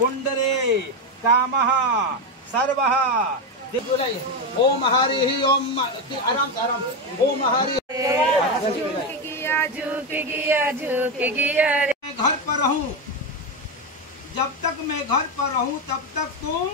पुंडरे कामः सर्वः। ओम हरि ओम, आराम से आराम से। ओम हरि। मैं घर पर रहूं, जब तक मैं घर पर रहूं तब तक तुम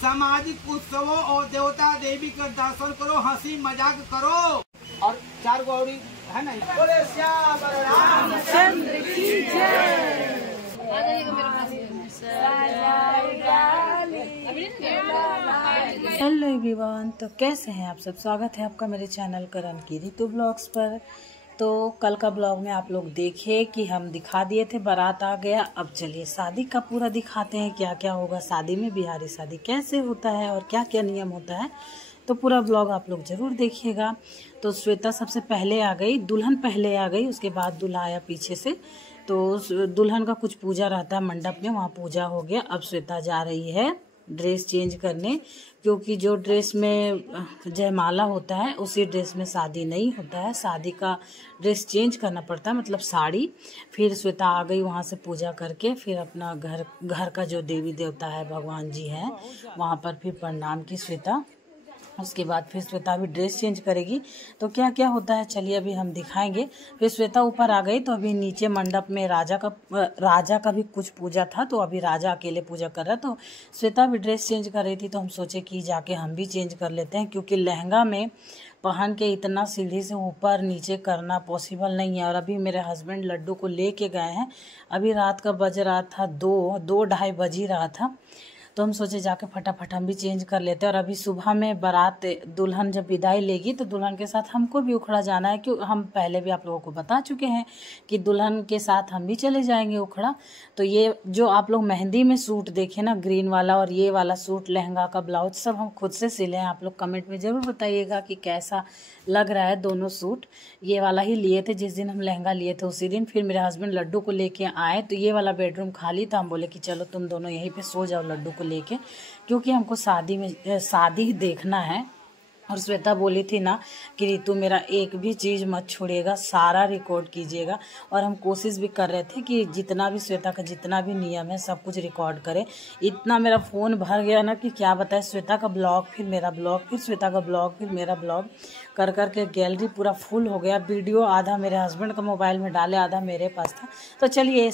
सामाजिक उत्सवों और देवता देवी का दर्शन करो, हंसी मजाक करो। और 4 गौरी है ना, बोले श्याम रामचंद्र की जय। हेलो एवरीवन, तो कैसे हैं आप सब। स्वागत है आपका मेरे चैनल करण की ऋतु ब्लॉग्स पर। तो कल का ब्लॉग में आप लोग देखे कि हम दिखा दिए थे बारात आ गया। अब चलिए शादी का पूरा दिखाते हैं, क्या क्या होगा शादी में, बिहारी शादी कैसे होता है और क्या क्या नियम होता है। तो पूरा ब्लॉग आप लोग जरूर देखिएगा। तो श्वेता सबसे पहले आ गई, दुल्हन पहले आ गई, उसके बाद दूल्हा आया पीछे से। तो दुल्हन का कुछ पूजा रहता है मंडप में, वहाँ पूजा हो गया। अब श्वेता जा रही है ड्रेस चेंज करने, क्योंकि जो ड्रेस में जयमाला होता है उसी ड्रेस में शादी नहीं होता है। शादी का ड्रेस चेंज करना पड़ता है, मतलब साड़ी। फिर श्वेता आ गई वहाँ से पूजा करके, फिर अपना घर का जो देवी देवता है, भगवान जी हैं, वहाँ पर फिर प्रणाम की श्वेता। उसके बाद फिर श्वेता भी ड्रेस चेंज करेगी। तो क्या क्या होता है चलिए अभी हम दिखाएंगे। फिर श्वेता ऊपर आ गई, तो अभी नीचे मंडप में राजा का भी कुछ पूजा था, तो अभी राजा अकेले पूजा कर रहा है। तो श्वेता भी ड्रेस चेंज कर रही थी, तो हम सोचे कि जाके हम भी चेंज कर लेते हैं, क्योंकि लहंगा में पहन के इतना सीढ़ी से ऊपर नीचे करना पॉसिबल नहीं है। और अभी मेरे हस्बैंड लड्डू को लेके गए हैं, अभी रात का बज रहा था 2-2:30 बज ही रहा था। तो हम सोचे जाके फटाफट हम भी चेंज कर लेते हैं। और अभी सुबह में बारात दुल्हन जब विदाई लेगी तो दुल्हन के साथ हमको भी उखड़ा जाना है, क्यों हम पहले भी आप लोगों को बता चुके हैं कि दुल्हन के साथ हम भी चले जाएंगे उखड़ा। तो ये जो आप लोग मेहंदी में सूट देखे ना, ग्रीन वाला और ये वाला सूट, लहंगा का ब्लाउज सब हम खुद से सिले हैं। आप लोग कमेंट में ज़रूर बताइएगा कि कैसा लग रहा है दोनों सूट। ये वाला ही लिए थे जिस दिन हम लहंगा लिए थे उसी दिन। फिर मेरे हस्बैंड लड्डू को लेके आए, तो ये वाला बेडरूम खाली था, हम बोले कि चलो तुम दोनों यहीं पे सो जाओ लड्डू को लेके, क्योंकि हमको शादी देखना है। और श्वेता बोली थी ना कि ऋतु मेरा एक भी चीज़ मत छोड़िएगा, सारा रिकॉर्ड कीजिएगा। और हम कोशिश भी कर रहे थे कि जितना भी श्वेता का जितना भी नियम है सब कुछ रिकॉर्ड करें। इतना मेरा फ़ोन भर गया ना कि क्या बताए, श्वेता का ब्लॉग, फिर मेरा ब्लॉग, फिर श्वेता का ब्लॉग, फिर मेरा ब्लॉग कर के गैलरी पूरा फुल हो गया। वीडियो आधा मेरे हस्बैंड का मोबाइल में डाले, आधा मेरे पास था। तो चलिए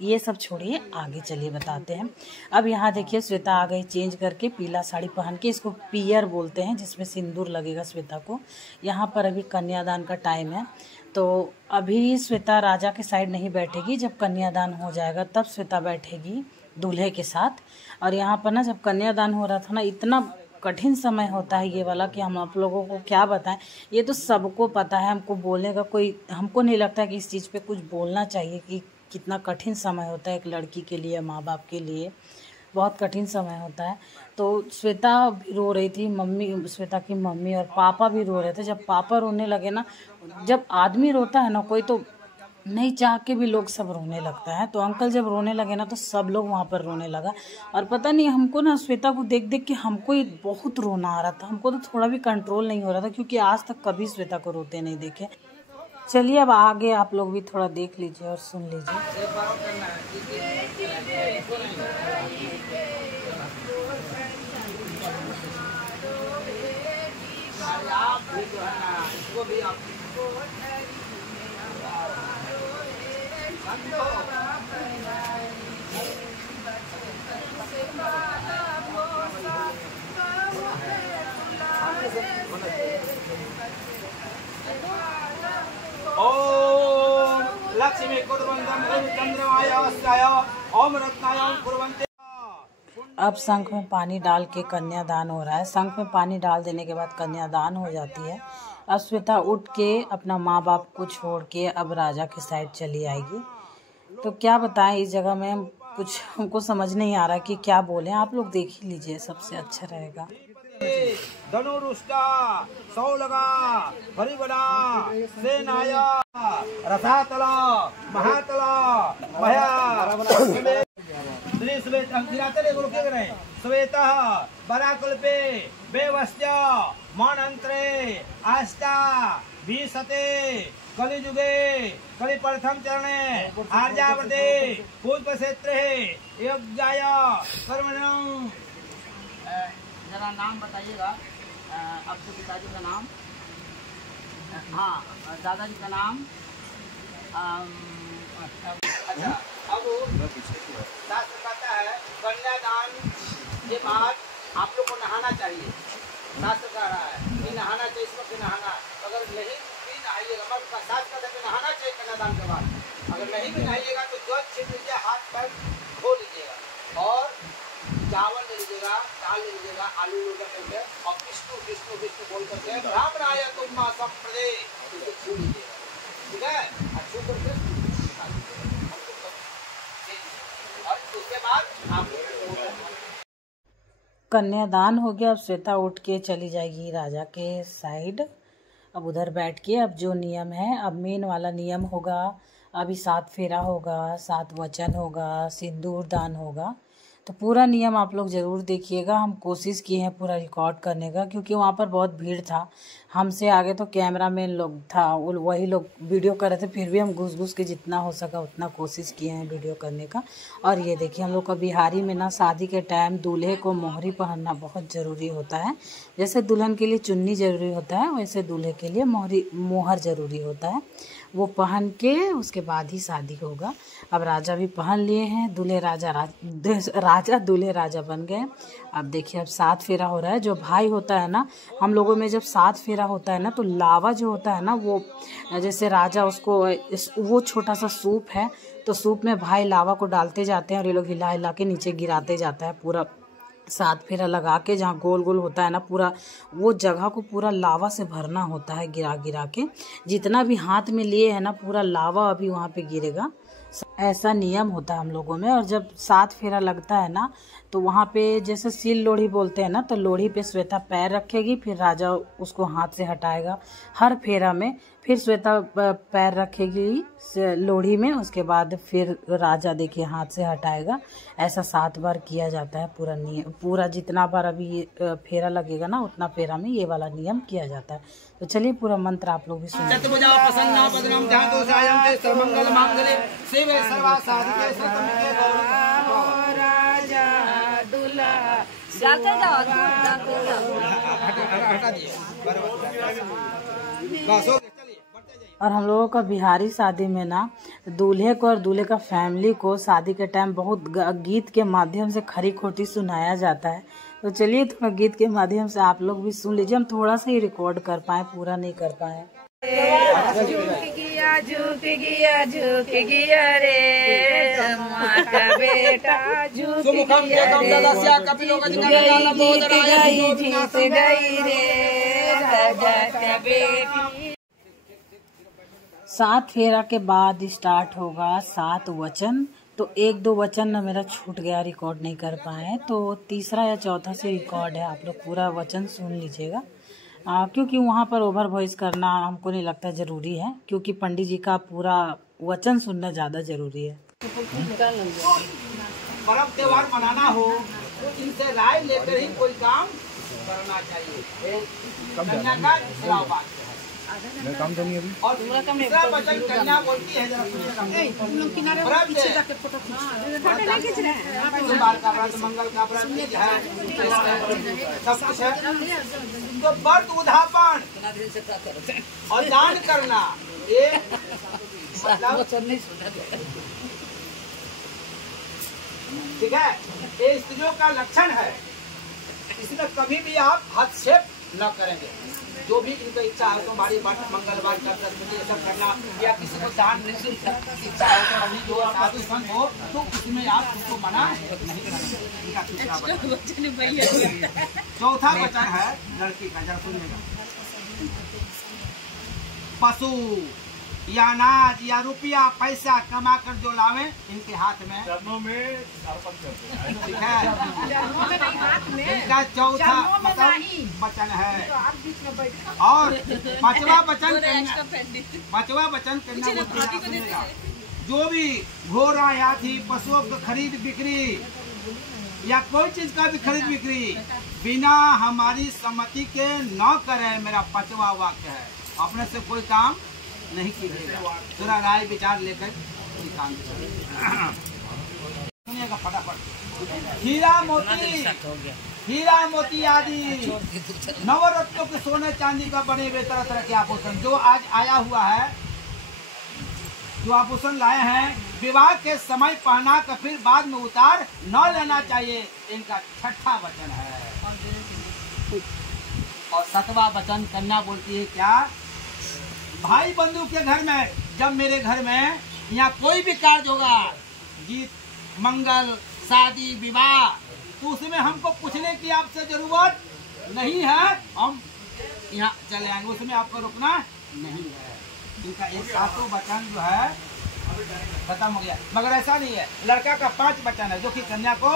ये सब छोड़िए, आगे चलिए बताते हैं। अब यहाँ देखिए श्वेता आ गई चेंज करके, पीला साड़ी पहन के, इसको पियर बोलते हैं, जिसमें सिंदूर लगेगा श्वेता को। यहाँ पर अभी कन्यादान का टाइम है, तो अभी श्वेता राजा के साइड नहीं बैठेगी, जब कन्यादान हो जाएगा तब श्वेता बैठेगी दूल्हे के साथ। और यहाँ पर ना जब कन्यादान हो रहा था ना, इतना कठिन समय होता है ये वाला कि हम आप लोगों को क्या बताएं। ये तो सबको पता है, हमको बोलने का हमको नहीं लगता कि इस चीज़ पे कुछ बोलना चाहिए कि कितना कठिन समय होता है एक लड़की के लिए, माँ बाप के लिए बहुत कठिन समय होता है। तो श्वेता भी रो रही थी, श्वेता की मम्मी और पापा भी रो रहे थे। जब पापा रोने लगे ना, जब आदमी रोता है ना कोई, तो नहीं चाह के भी लोग सब रोने लगता है। तो अंकल जब रोने लगे ना, तो सब लोग वहाँ पर रोने लगा। और पता नहीं हमको ना श्वेता को देख देख के हमको बहुत रोना आ रहा था, हमको तो थोड़ा भी कंट्रोल नहीं हो रहा था, क्योंकि आज तक कभी श्वेता को रोते नहीं देखे। चलिए अब आगे आप लोग भी थोड़ा देख लीजिए और सुन लीजिए। ओम लक्ष्मी कुर्वन्तं रविचन्द्रमायास्ताय ओम रत्नाय कुर्वन्ते। अब शंख में पानी डाल के कन्यादान हो रहा है। शंख में पानी डाल देने के बाद कन्यादान हो जाती है। अब श्वेता उठ के अपना माँ बाप को छोड़ के अब राजा की साइड चली आएगी। तो क्या बताएं, इस जगह में कुछ हमको समझ नहीं आ रहा कि क्या बोलें, आप लोग देख ही लीजिए, सबसे अच्छा रहेगा। धनुरुष्टा सौलगा हरिवना सेनाया रथातला महातला मया श्वेता बराकल्पे बेवस्त्य मानंत्रे आस्था भीसते कलि जुगे कलि प्रथम चरणे आर्यावर्ते पूर्व क्षेत्र योग्याय कर्मणं। जरा नाम बताइएगा, आपके पिताजी का नाम? हाँ, दादाजी का नाम? अच्छा, अब शास्त्र कहता है कन्यादान के बाद आप लोग को नहाना चाहिए। शास्त्र कह रहा है कि नहाना चाहिए, इस वक्त नहाना। अगर नहीं भी नहाइएगा, मतलब शास्त्र कहता है कि नहाना चाहिए कन्यादान के बाद। अगर नहीं भी नहाइएगा तो जल छीन लीजिए, हाथ पैर धो लीजिएगा और चावल ले लीजिएगा, दाल ले लीजिएगा, आलू लोटा करके और विष्णु विष्णु विष्णु बोल करके ब्राह्मणाय तुम संप्रदे इसे छू लीजिएगा, ठीक है? और छू करके और उसके बाद आप कन्यादान हो गया। अब श्वेता उठ के चली जाएगी राजा के साइड। अब उधर बैठ के अब जो नियम है, अब मेन वाला नियम होगा। अभी 7 फेरा होगा, 7 वचन होगा, सिंदूर दान होगा। तो पूरा नियम आप लोग ज़रूर देखिएगा। हम कोशिश किए हैं पूरा रिकॉर्ड करने का, क्योंकि वहाँ पर बहुत भीड़ था। हमसे आगे तो कैमरामैन लोग था, वही लोग वीडियो कर रहे थे। फिर भी हम घुस घुस के जितना हो सका उतना कोशिश किए हैं वीडियो करने का। और ये देखिए, हम लोग का बिहारी में ना शादी के टाइम दूल्हे को मोहरी पहनना बहुत ज़रूरी होता है। जैसे दुल्हन के लिए चुन्नी ज़रूरी होता है, वैसे दूल्हे के लिए मोहर ज़रूरी होता है। वो पहन के उसके बाद ही शादी होगा। अब राजा भी पहन लिए हैं, राजा दूल्हे राजा बन गए। अब देखिए, अब 7 फेरा हो रहा है। जो भाई होता है ना, हम लोगों में जब 7 फेरा होता है ना, तो लावा जो होता है ना, वो जैसे राजा उसको वो छोटा सा सूप है, तो सूप में भाई लावा को डालते जाते हैं और ये लोग हिला हिला के नीचे गिराते जाता है। पूरा 7 फेरा लगा के जहाँ गोल गोल होता है ना, पूरा वो जगह को पूरा लावा से भरना होता है, गिरा गिरा के। जितना भी हाथ में लिए है ना, पूरा लावा अभी वहाँ पे गिरेगा। ऐसा नियम होता है हम लोगों में। और जब 7 फेरा लगता है ना, तो वहाँ पे जैसे सिल लोढ़ी बोलते हैं ना, तो लोढ़ी पे श्वेता पैर रखेगी, फिर राजा उसको हाथ से हटाएगा। हर फेरा में फिर श्वेता पैर रखेगी लोढ़ी में, उसके बाद फिर राजा देखिए हाथ से हटाएगा। ऐसा 7 बार किया जाता है पूरा नियम। पूरा जितना बार अभी ये फेरा लगेगा ना, उतना फेरा में ये वाला नियम किया जाता है। तो चलिए पूरा मंत्र आप लोग भी सुनिए। और हम लोगों का बिहारी शादी में ना, दूल्हे को और दूल्हे का फैमिली को शादी के टाइम बहुत गीत के माध्यम से खरी खोटी सुनाया जाता है। तो चलिए थोड़ा गीत के माध्यम से आप लोग भी सुन लीजिए। हम थोड़ा सा ही रिकॉर्ड कर पाए, पूरा नहीं कर पाए। झुक गया रे माता बेटा, झुक गया रे, जीत गई रे राजा का बेटी। 7 फेरा के बाद स्टार्ट होगा 7 वचन। तो 1-2 वचन ना मेरा छूट गया, रिकॉर्ड नहीं कर पाए। तो तीसरा या चौथा से रिकॉर्ड है, आप लोग पूरा वचन सुन लीजिएगा। क्योंकि वहाँ पर ओवर वॉइस करना हमको नहीं लगता ज़रूरी है, क्योंकि पंडित जी का पूरा वचन सुनना ज़्यादा ज़रूरी है। पर्व त्योहार मनाना हो तो इनसे राय लेकर ही कोई काम करना चाहिए। कन्या का दूसरा बात है। और दूसरा वचन कन्या बोलती है, जरा सुनिएगा। सोमवार का व्रत, मंगल का व्रत है, सब कुछ है। तो व्रत उद्यापन और दान करना, ये मतलब ठीक है, ये स्त्रियों का लक्षण है। इसमें कभी भी आप हस्तक्षेप न करेंगे। जो भी इनका इच्छा है, तुम्हारी व्रत मंगलवार का व्रत सब करना, या किसी को दान निःशुल्क इच्छा है, तो अभी जो साधु संत हो तो उसमें आप उसको मना नहीं करेंगे। चौथा वचन है लड़की का, जरा सुनिएगा। पशु या अनाज या रुपया पैसा कमा कर जो लावे इनके हाथ में ठीक है। इनका चौथा वचन है। और पांचवा वचन करना जो भी घोड़ा हाथी पशुओं की खरीद बिक्री या कोई चीज का भी खरीद बिक्री बिना हमारी सम्मति के न करे, मेरा 5वां वाक्य है। अपने से कोई काम नहीं कीजिएगा। थोड़ा राय विचार लेकर कोई काम करिए। सुनिएगा फटाफट। हीरा मोती आदि नवरत्नों के सोने चांदी का बने हुए तरह तरह के आभूषण जो आज आया हुआ है, जो आभूषण लाए हैं, विवाह के समय पहना कर फिर बाद में उतार न लेना चाहिए। इनका छठा वचन है। और सतवां वचन कन्या बोलती है क्या? भाई बंधु के घर में, जब मेरे घर में यहाँ कोई भी कार्य होगा, जीत मंगल शादी विवाह, तो उसमें हमको पूछने की आपसे जरूरत नहीं है, हम यहाँ चले आएंगे, उसमें आपको रुकना नहीं है। इनका एक सातों वचन जो है खत्म हो गया। मगर ऐसा नहीं है, लड़का का 5 वचन है जो कि कन्या को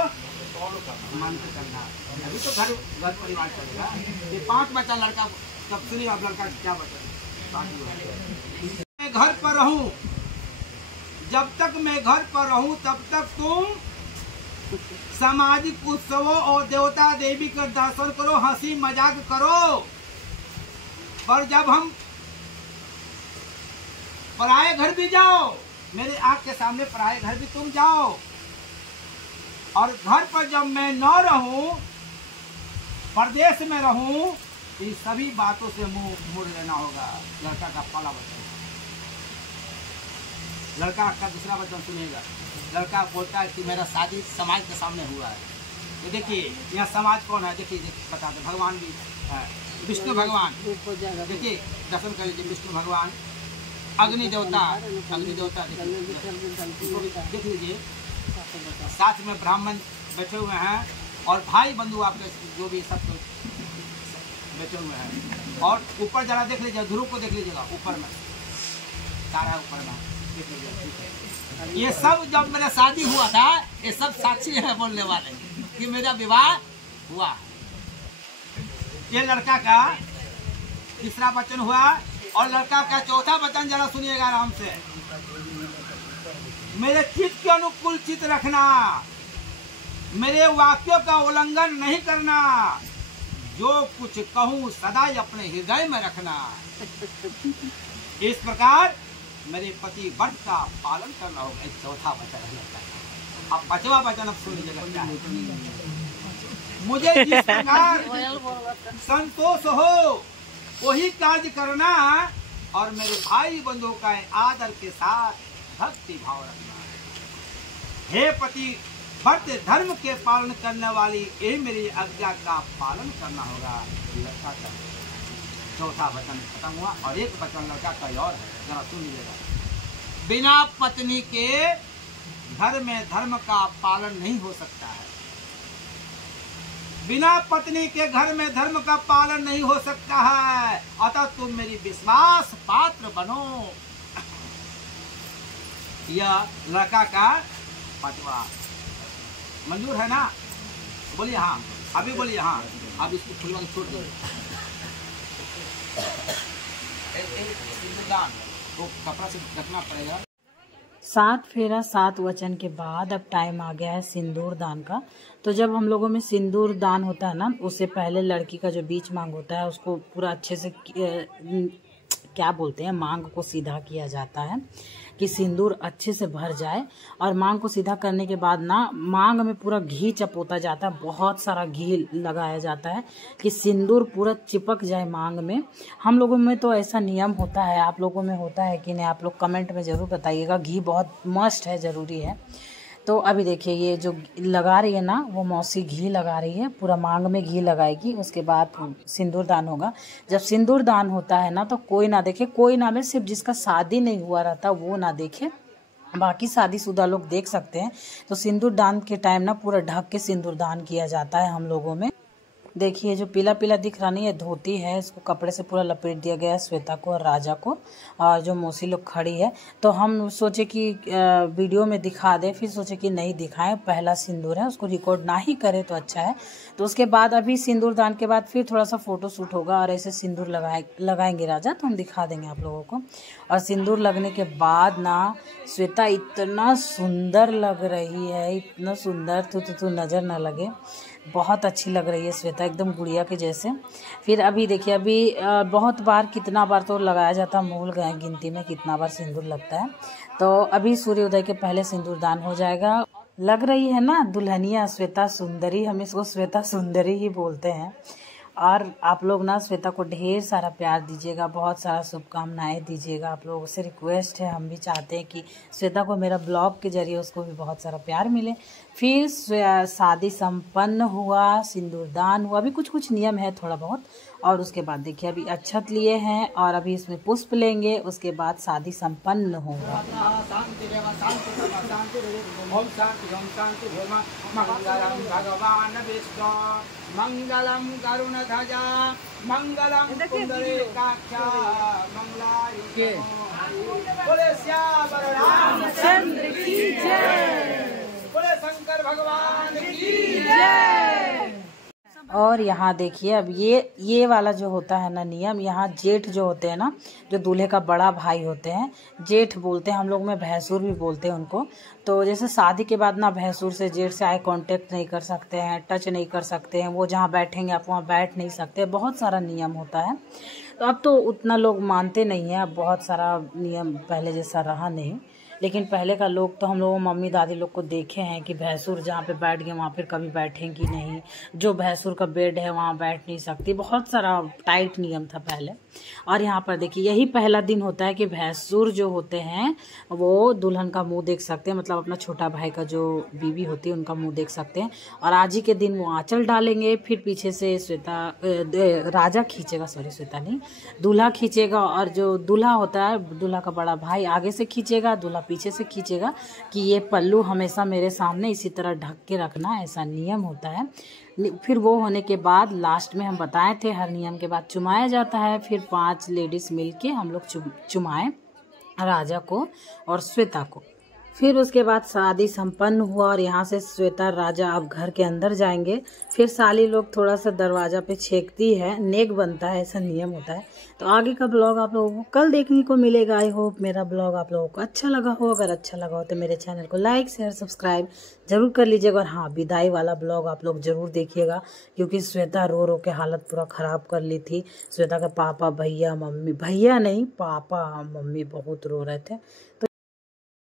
मान के करना। अभी तो घर परिवार चलेगा, ये 5 वचन लड़का को। तब सुनिए अब लड़का क्या वचन। मैं घर पर रहूं, जब तक मैं घर पर रहूं तब तक तुम सामाजिक उत्सवों और देवता देवी का दर्शन करो, हंसी मजाक करो। पर जब हम पराये घर भी जाओ, मेरे आँख के सामने पराये घर भी तुम जाओ। और घर पर जब मैं न रहूं, परदेश में रहूं, तो सभी बातों से मुंह मोड़ लेना होगा। लड़का का पहला वचन। लड़का का दूसरा वचन सुनेगा। लड़का बोलता है कि मेरा शादी समाज के सामने हुआ है। तो देखिए यहाँ समाज कौन है, देखिए बता दे, भगवान भी है, विष्णु भगवान। देखिए दर्शन कर लीजिए, विष्णु भगवान, अग्नि देवता देख लीजिए, साथ में ब्राह्मण बैठे हुए हैं और भाई बंधु आपके जो भी सब बैठे हुए हैं। और ऊपर जरा देख लीजिए, ध्रुव को देख लीजिएगा, ऊपर में तारा ऊपर में देख लीजिए। ये सब जब मेरा शादी हुआ था, ये सब साक्षी है बोलने वाले कि मेरा विवाह हुआ। ये लड़का का तीसरा वचन हुआ। और लड़का का चौथा वचन जरा सुनिएगा आराम से। मेरे चित्त के अनुकूल चित्त रखना, मेरे वाक्यों का उल्लंघन नहीं करना, जो कुछ कहूँ सदा अपने हृदय में रखना। इस प्रकार मेरे पति व्रत का पालन करना होगा। एक चौथा वचन है। अब 5वां वचन अब सुन लीजिएगा क्या है। मुझे जिस प्रकार संतोष हो वही कार्य करना, और मेरे भाई बंधुओं का आदर के साथ भक्ति भाव रखना। हे पति व्रत धर्म के पालन करने वाली ये मेरी आज्ञा का पालन करना होगा। लड़का का चौथा वचन खत्म हुआ। और एक वचन लड़का का और है, जरा सुन लीजिएगा। बिना पत्नी के घर में धर्म का पालन नहीं हो सकता है। बिना पत्नी के घर में धर्म का पालन नहीं हो सकता है, अतः तुम मेरी विश्वास पात्र बनो। यह लड़का का 5वां। मंजूर है ना? बोलिए हाँ, अभी बोलिए हाँ। अब इसको खुलवा के छोड़ दो। वो कपड़ा से ढकना पड़ेगा। 7 फेरा 7 वचन के बाद अब टाइम आ गया है सिंदूर दान का। तो जब हम लोगों में सिंदूर दान होता है ना, उससे पहले लड़की का जो बीच मांग होता है उसको पूरा अच्छे से क्या बोलते हैं, मांग को सीधा किया जाता है कि सिंदूर अच्छे से भर जाए। और मांग को सीधा करने के बाद ना मांग में पूरा घी चपोता जाता है, बहुत सारा घी लगाया जाता है कि सिंदूर पूरा चिपक जाए मांग में। हम लोगों में तो ऐसा नियम होता है, आप लोगों में होता है कि नहीं, आप लोग कमेंट में ज़रूर बताइएगा। घी बहुत मस्ट है, ज़रूरी है। तो अभी देखिए ये जो लगा रही है ना, वो मौसी घी लगा रही है, पूरा मांग में घी लगाएगी। उसके बाद सिंदूर दान होगा। जब सिंदूर दान होता है ना, तो कोई ना देखे, कोई ना में सिर्फ जिसका शादी नहीं हुआ रहता वो ना देखे, बाकी शादीशुदा लोग देख सकते हैं। तो सिंदूर दान के टाइम ना पूरा ढक के सिंदूर दान किया जाता है हम लोगों में। देखिए जो पीला पीला दिख रहा नहीं है, धोती है, इसको कपड़े से पूरा लपेट दिया गया है श्वेता को और राजा को। और जो मौसी लोग खड़ी है, तो हम सोचे कि वीडियो में दिखा दे, फिर सोचे कि नहीं दिखाएं, पहला सिंदूर है, उसको रिकॉर्ड ना ही करे तो अच्छा है। तो उसके बाद अभी सिंदूर दान के बाद फिर थोड़ा सा फोटो शूट होगा और ऐसे सिंदूर लगाएंगे राजा, तो हम दिखा देंगे आप लोगों को। और सिंदूर लगने के बाद ना श्वेता इतना सुंदर लग रही है, इतना सुंदर, तू नज़र ना लगे। बहुत अच्छी लग रही है श्वेता, एकदम गुड़िया के जैसे। फिर अभी देखिए, अभी बहुत बार, कितना बार तो लगाया जाता, भूल गए गिनती में कितना बार सिंदूर लगता है। तो अभी सूर्योदय के पहले सिंदूर दान हो जाएगा। लग रही है ना दुल्हनिया श्वेता सुंदरी, हम इसको श्वेता सुंदरी ही बोलते हैं। और आप लोग ना श्वेता को ढेर सारा प्यार दीजिएगा, बहुत सारा शुभकामनाएं दीजिएगा। आप लोगों से रिक्वेस्ट है, हम भी चाहते हैं कि श्वेता को मेरा ब्लॉग के जरिए उसको भी बहुत सारा प्यार मिले। फिर शादी संपन्न हुआ, सिंदूरदान हुआ, अभी कुछ कुछ नियम है थोड़ा बहुत। और उसके बाद देखिए अभी अक्षत लिए हैं और अभी इसमें पुष्प लेंगे, उसके बाद शादी संपन्न होगा। भगवान विष्णु मंगलम करुणध्वजा मंगलम पुंडरीकाक्षा मंगलायुते बोले श्याम रामचंद्र की जय, बोले शंकर भगवान की जय। और यहाँ देखिए अब ये वाला जो होता है ना नियम, यहाँ जेठ जो होते हैं ना, जो दूल्हे का बड़ा भाई होते हैं, जेठ बोलते हैं हम लोग में, भैंसुर भी बोलते हैं उनको। तो जैसे शादी के बाद ना भैंसुर से जेठ से आई कांटेक्ट नहीं कर सकते हैं, टच नहीं कर सकते हैं, वो जहाँ बैठेंगे आप वहाँ बैठ नहीं सकते, बहुत सारा नियम होता है। तो अब तो उतना लोग मानते नहीं हैं, अब बहुत सारा नियम पहले जैसा रहा नहीं। लेकिन पहले का लोग तो हम लोग मम्मी दादी लोग को देखे हैं कि भैंसुर जहाँ पे बैठ गए वहाँ फिर कभी बैठेंगी नहीं, जो भैंसुर का बेड है वहाँ बैठ नहीं सकती, बहुत सारा टाइट नियम था पहले। और यहाँ पर देखिए यही पहला दिन होता है कि भैंसुर जो होते हैं वो दुल्हन का मुंह देख सकते हैं, मतलब अपना छोटा भाई का जो बीवी होती है उनका मुंह देख सकते हैं। और आज ही के दिन वो आंचल डालेंगे, फिर पीछे से श्वेता राजा खींचेगा, सॉरी श्वेता नहीं, दूल्हा खींचेगा। और जो दूल्हा होता है, दूल्हा का बड़ा भाई आगे से खींचेगा, दूल्हा पीछे से खींचेगा कि ये पल्लू हमेशा मेरे सामने इसी तरह ढक के रखना, ऐसा नियम होता है। फिर वो होने के बाद लास्ट में हम बताए थे हर नियम के बाद चुमाया जाता है। फिर 5 लेडीज मिलके हम लोग चुमाए राजा को और श्वेता को। फिर उसके बाद शादी संपन्न हुआ और यहाँ से श्वेता राजा अब घर के अंदर जाएंगे। फिर साली लोग थोड़ा सा दरवाजा पे छेकती है, नेक बनता है, ऐसा नियम होता है। तो आगे का ब्लॉग आप लोगों को कल देखने को मिलेगा। आई होप मेरा ब्लॉग आप लोगों को अच्छा लगा हो। अगर अच्छा लगा हो तो मेरे चैनल को लाइक शेयर सब्सक्राइब जरूर कर लीजिएगा। और हाँ, विदाई वाला ब्लॉग आप लोग जरूर देखिएगा, क्योंकि श्वेता रो रो के हालत पूरा ख़राब कर ली थी। श्वेता का पापा, भैया, मम्मी, भैया नहीं पापा मम्मी बहुत रो रहे थे। तो